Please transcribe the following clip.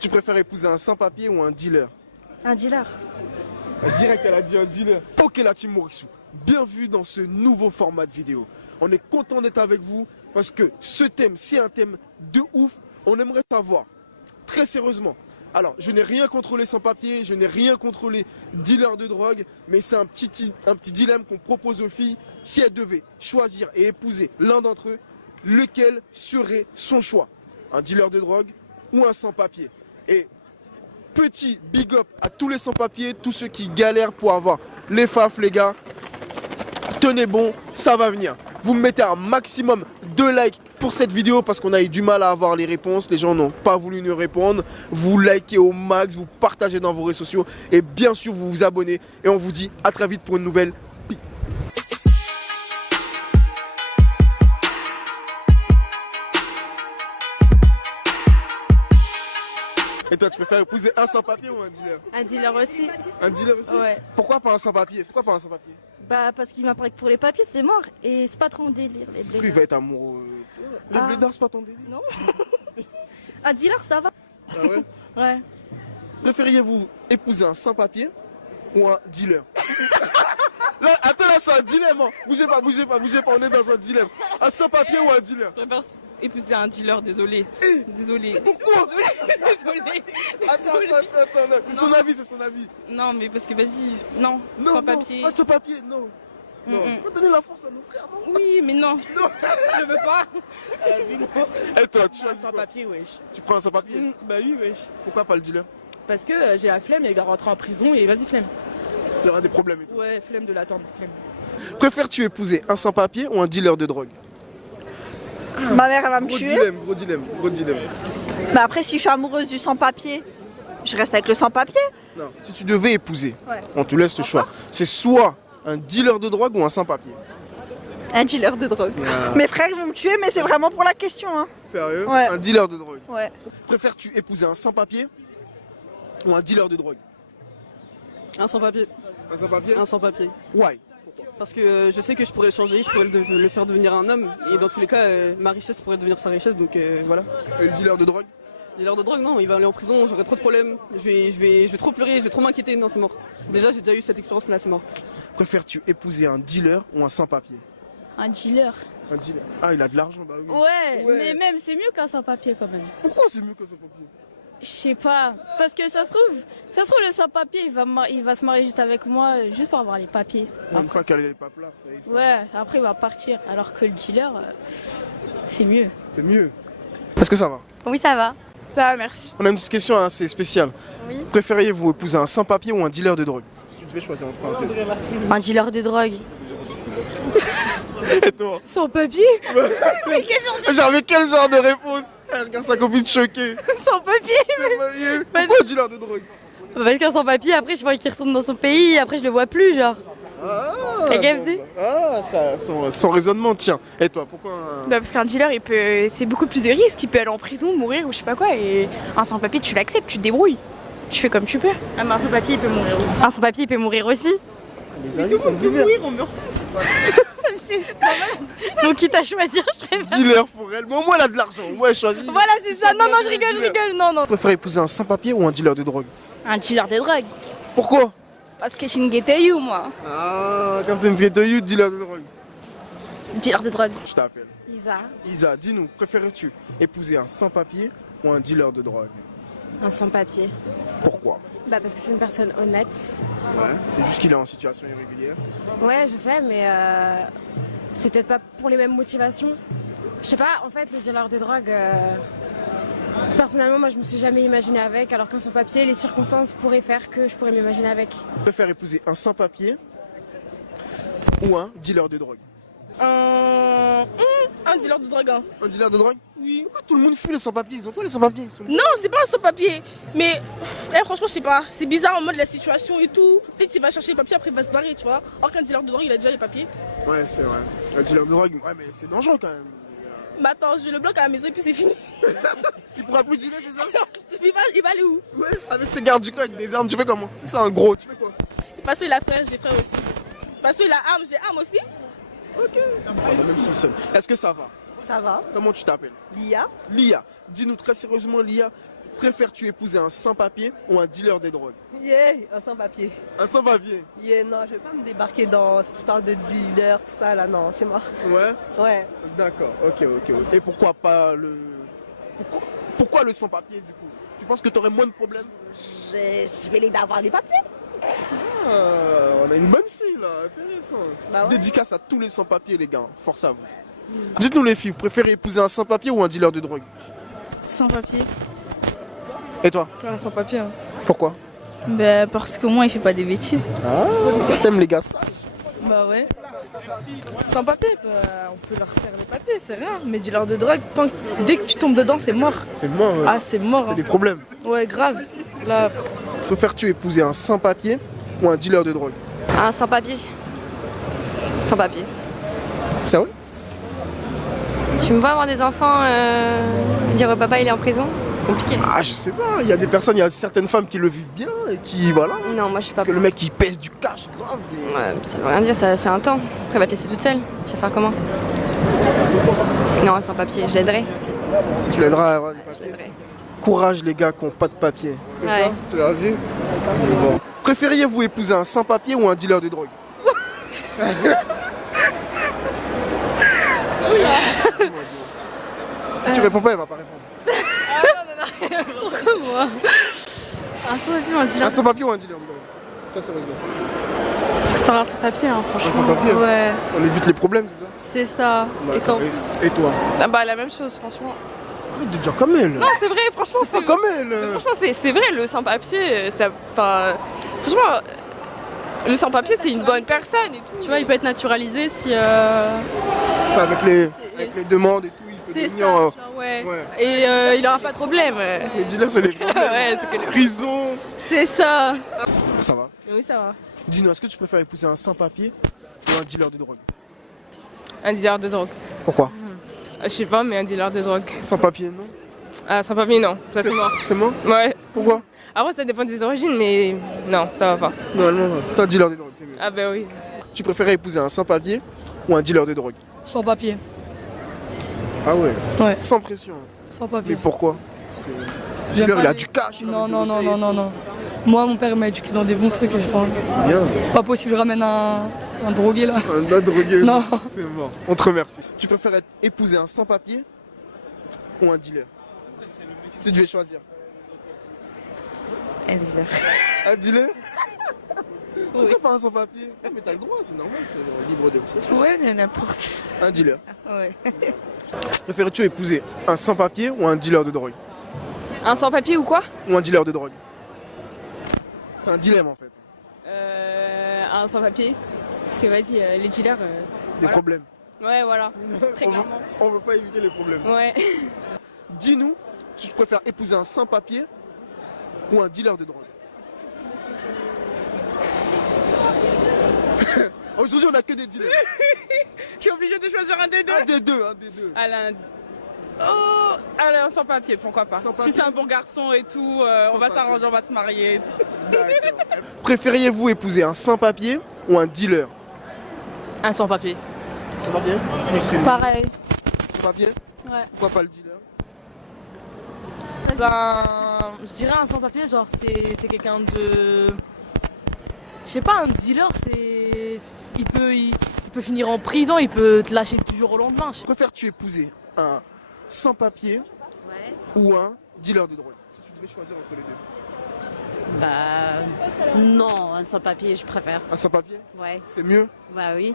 Tu préfères épouser un sans-papier ou un dealer? Un dealer. Direct, elle a dit un dealer. Ok, la team Morixou, bienvenue dans ce nouveau format de vidéo. On est content d'être avec vous parce que ce thème, c'est un thème de ouf. On aimerait savoir, très sérieusement. Alors, je n'ai rien contre les sans-papiers, je n'ai rien contre les dealers de drogue, mais c'est un petit dilemme qu'on propose aux filles. Si elles devaient choisir et épouser l'un d'entre eux, lequel serait son choix? Un dealer de drogue ou un sans-papier? Et petit big up à tous les sans-papiers, tous ceux qui galèrent pour avoir les faf, les gars. Tenez bon, ça va venir. Vous me mettez un maximum de likes pour cette vidéo parce qu'on a eu du mal à avoir les réponses. Les gens n'ont pas voulu nous répondre. Vous likez au max, vous partagez dans vos réseaux sociaux et bien sûr vous vous abonnez. Et on vous dit à très vite pour une nouvelle. Peace. Et toi, tu préfères épouser un sans-papier ou un dealer? Un dealer aussi. Un dealer aussi? Ouais. Pourquoi pas un sans-papier? Pourquoi pas un sans-papier? Bah parce qu'il m'a parlé que pour les papiers c'est mort et c'est pas trop mon délire. Les Ce truc il va être amoureux. Les blédards, c'est pas ton délire? Non. Un dealer ça va. Ah ouais? Ouais. Préfériez-vous épouser un sans-papier ou un dealer? Là, attends, là, c'est un dilemme. Hein. Bougez pas, on est dans un dilemme. Un sans-papier ou un dealer? Je préfère épouser un dealer, désolé. Désolé. Pourquoi? Désolé. Attends, c'est son avis, c'est son avis. Non, mais parce que vas-y, non, sans papier. Pas de sans-papier, non. Non. Faut donner la force à nos frères, non? Oui, mais non. Je veux pas. Et toi, tu choisis Sans quoi? papier, wesh. Tu prends un sans-papier? Bah oui, wesh. Pourquoi pas le dealer? Parce que j'ai la flemme, il va rentrer en prison et vas-y, flemme. Il y aura des problèmes et tout. Ouais, flemme de l'attendre, flemme. Préfères-tu épouser un sans-papier ou un dealer de drogue? Ma mère, elle va me tuer. Gros dilemme. Bah après, si je suis amoureuse du sans-papier, je reste avec le sans-papier. Non, si tu devais épouser, Ouais. on te laisse le choix. C'est soit un dealer de drogue ou un sans-papier. Un dealer de drogue. Mes frères vont me tuer, mais c'est vraiment pour la question. Hein. Sérieux? Ouais. Un dealer de drogue. Ouais. Préfères-tu épouser un sans-papier ou un dealer de drogue? Un sans-papier. Un sans-papier? Un sans-papier. Why? Parce que je sais que je pourrais le changer, je pourrais le faire devenir un homme. Et dans tous les cas, ma richesse pourrait devenir sa richesse, donc voilà. Et le dealer de drogue? Dealer de drogue, non, il va aller en prison, j'aurai trop de problèmes. Je vais trop pleurer, je vais trop m'inquiéter, non, c'est mort. Déjà, j'ai déjà eu cette expérience-là, c'est mort. Préfères-tu épouser un dealer ou un sans-papier? Un dealer. Un dealer. Ah, il a de l'argent, bah oui. Ouais, Ouais. mais même c'est mieux qu'un sans-papier quand même. Pourquoi c'est mieux que sans-papier? Je sais pas, parce que ça se trouve le sans-papier il va se marier juste avec moi, juste pour avoir les papiers. Une fois qu'elle est pas là, ça y est. Ouais, après il va partir, alors que le dealer, c'est mieux. C'est mieux. Est-ce que ça va? Oui ça va. Ça va, merci. On a une petite question assez spéciale. Oui. Préfériez-vous épouser un sans-papier ou un dealer de drogue? Si tu devais choisir entre un des Un dealer de drogue. deux. Et toi? Sans papier. J'avais quel genre de réponse? Elle regarde sa copine choquée. Sans papier. Sans-papier. Pourquoi un dealer de drogue? Parce qu'un sans papier, après je vois qu'il retourne dans son pays, après je le vois plus genre. T'as capté? Ah, ça, son raisonnement tient. Et toi, pourquoi un... Bah parce qu'un dealer, c'est beaucoup plus de risques. Il peut aller en prison, mourir ou je sais pas quoi. Et un sans-papier, tu l'acceptes, tu te débrouilles. Tu fais comme tu peux. Ah mais un sans papier il peut mourir. Un sans papier il peut mourir aussi. Les amis sont divers. on meurt tous. Donc quitte à choisir, je préfère. Dealer pour elle. Mais au moins, elle a de l'argent. Au moins, elle choisit. Voilà c'est ça. Non non je rigole. Non non. Préfère épouser un sans-papier ou un dealer de drogue? Un dealer de drogue. Pourquoi? Parce que je suis une guettayou moi. Ah, quand t'es une ghetto-you, dealer de drogue. Dealer de drogue. Je t'appelle. Lisa. Isa, dis-nous, préfères-tu épouser un sans-papier ou un dealer de drogue? Un sans-papier. Pourquoi? Bah parce que c'est une personne honnête. Ouais, c'est juste qu'il est en situation irrégulière. Ouais, je sais, mais c'est peut-être pas pour les mêmes motivations. Je sais pas, en fait, le dealer de drogue, personnellement, moi, je me suis jamais imaginée avec, alors qu'un sans-papier, les circonstances pourraient faire que je pourrais m'imaginer avec. Préfères épouser un sans-papier ou un dealer de drogue? Un dealer de drogue, hein. Un dealer de drogue? Oui. Pourquoi tout le monde fuit les sans-papiers? Ils ont quoi les sans-papiers? Ils sont... Non, c'est pas un sans-papier. Mais franchement, je sais pas. C'est bizarre en mode la situation et tout. Peut-être qu'il va chercher les papiers, après il va se barrer, tu vois. Or qu'un dealer de drogue, il a déjà les papiers. Ouais, c'est vrai. Un dealer de drogue, ouais, mais c'est dangereux quand même. Bah attends, je le bloque à la maison et puis c'est fini. Il pourra plus dealer, c'est ça? Il va aller où? Ouais, avec ses gardes du corps, avec des armes, tu fais comment? Si c'est un gros, tu fais quoi? Parce qu'il a frère, j'ai frère aussi. Parce qu'il a arme, j'ai arme aussi. Ok. Même s'il seul. Est-ce que ça va? Ça va. Comment tu t'appelles? Lia. Lia, dis-nous très sérieusement, Lia, Préfères-tu épouser un sans-papier ou un dealer des drogues? Yeah, un sans-papier. Un sans-papier? Yeah, non, je vais pas me débarquer dans cette histoire de dealer, tout ça, là, non, c'est mort. Ouais. Ouais. D'accord, ok. Et pourquoi pas le... Pourquoi le sans-papier du coup? Tu penses que tu aurais moins de problèmes? Je vais l'aider à avoir des papiers. On a une bonne fille là, intéressant. Bah ouais. Dédicace à tous les sans-papiers les gars, force à vous. Dites-nous les filles, vous préférez épouser un sans-papier ou un dealer de drogue? Sans papier. Et toi? Sans papier. Hein. Pourquoi? Bah, parce qu'au moins il fait pas des bêtises. Ah, t'aimes les gars sages. Bah ouais. Sans papier, on peut leur faire les papiers, c'est rien. Mais dealer de drogue, dès que tu tombes dedans, c'est mort. C'est mort. Ouais. Ah, c'est mort. C'est des problèmes. Ouais, grave. Là. Préfères-tu épouser un sans-papier ou un dealer de drogue? Un sans-papier. Sans papier. C'est vrai? Tu me vois avoir des enfants, dire au papa il est en prison? Compliqué. Ah, je sais pas, il y a des personnes, il y a certaines femmes qui le vivent bien et qui, voilà. Non, moi je suis pas. Parce que le mec il pèse du cash grave. Ouais, ça veut rien dire, c'est un temps. Après, elle va te laisser toute seule. Tu vas faire comment? Non, sans papier, je l'aiderai. Tu l'aideras à avoir des Je papiers. l'aiderai. Courage les gars qui n'ont pas de papier. C'est Ouais. ça? Tu leur dis? Bon. Préfériez-vous épouser un sans-papier ou un dealer de drogue? Dis-moi. Si tu réponds pas, elle va pas répondre. Pourquoi moi? Un sans papier ou un dealer? Un sans-papier ou un dealer de drogue? Très sérieusement. Enfin, un sans papier, hein, franchement. Un sans-papier? Ouais, On évite les problèmes, c'est ça? c'est ça. Et quand? Et toi? Ah bah, la même chose, franchement. Arrête de dire comme elle. Non, c'est vrai, franchement, Pas comme elle. franchement, c'est vrai, le sans-papier, ça. Enfin. Franchement, le sans-papier, c'est une bonne personne et tout. Tu vois, il peut être naturalisé si. Avec les demandes et tout, il peut C'est ça, devenir. genre, ouais. Ouais. Et il aura pas de problème. Les dealers, c'est les problèmes. Ouais, c'est que Prison. c'est ça. Ça va. Oui, ça va. Dis-nous, est-ce que tu préfères épouser un sans-papier ou un dealer de drogue? Un dealer de drogue. Pourquoi? Je sais pas, mais un dealer de drogue. Sans-papier, non? Ah, sans papier, non. Ça, c'est mort. C'est mort? Ouais. Pourquoi? Après, ça dépend des origines, mais non, ça va pas. Non. Toi, dealer de drogue, c'est mieux. Ah, ben oui. Tu préférais épouser un sans-papier ou un dealer de drogue? Sans papier. Ah ouais? Ouais. Sans pression. Sans Mais papier. pourquoi? Parce que le dealer, il a du cash. il Non, ramène non, de non, l'oseille. non, non, non. Moi, mon père m'a éduqué dans des bons trucs, je pense. Bien. Pas possible, je ramène un drogué là. Un drogué. Non. C'est mort. On te remercie. Tu préfères épouser un sans-papier ou un dealer? Si tu devais choisir. Un dealer. Un dealer? Pourquoi pas un sans-papier? Mais t'as le droit, c'est normal, c'est libre d'expression. Ouais, n'importe. Un dealer. Ouais. Préfères-tu épouser un sans-papier ou un dealer de drogue? Un sans-papier ou quoi? Ou un dealer de drogue? C'est un dilemme en fait. Un sans-papier. Parce que vas-y, les dealers. Des problèmes. Ouais, voilà. Très on veut, clairement. on veut pas éviter les problèmes. Ouais. Dis-nous si tu préfères épouser un sans-papier ou un dealer de drogue. Aujourd'hui on a que des dealers. Je suis obligée de choisir un des deux. Un des deux. Allez, un sans-papier, pourquoi pas. Sans-papier. Si c'est un bon garçon et tout, on va Sans-papier. s'arranger, on va se marier. Préfériez-vous épouser un sans-papier ou un dealer? Un sans-papier. Sans-papier? Pareil. Sans-papier? Ouais. Pourquoi pas le dealer? Ben, je dirais un sans-papier, genre c'est quelqu'un de... Je sais pas, un dealer, c'est... Il peut finir en prison, il peut te lâcher du jour au lendemain. Préfères-tu épouser un sans-papier ou un dealer de drogue? Si tu devais choisir entre les deux. Bah non, un sans-papier, je préfère. Un sans-papier? Ouais. C'est mieux? Bah oui.